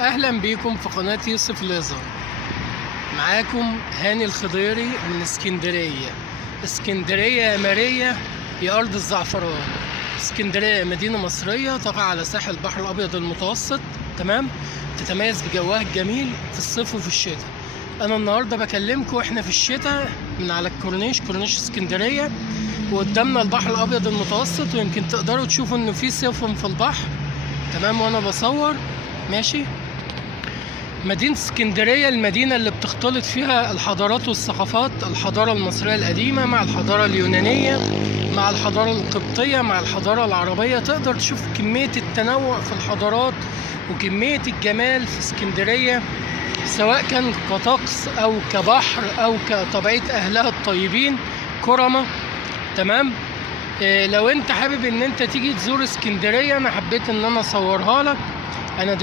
اهلا بيكم في قناة يوسف ليزر. معاكم هاني الخضيري من اسكندرية. اسكندرية يا ماريا يا ارض الزعفران. اسكندرية مدينة مصرية تقع على ساحل البحر الابيض المتوسط، تمام. تتميز بجوها الجميل في الصيف وفي الشتاء. انا النهارده بكلمكم احنا في الشتاء من على كورنيش اسكندرية، وقدامنا البحر الابيض المتوسط، ويمكن تقدروا تشوفوا انه في سفن في البحر، تمام. وانا بصور ماشي. مدينة اسكندرية المدينة اللي بتختلط فيها الحضارات والثقافات، الحضارة المصرية القديمة مع الحضارة اليونانية مع الحضارة القبطية مع الحضارة العربية. تقدر تشوف كمية التنوع في الحضارات وكمية الجمال في اسكندرية، سواء كان كطقس أو كبحر أو كطبيعة أهلها الطيبين كرمة، تمام. لو انت حابب ان انت تيجي تزور اسكندرية، انا حبيت ان انا اصورها لك. انا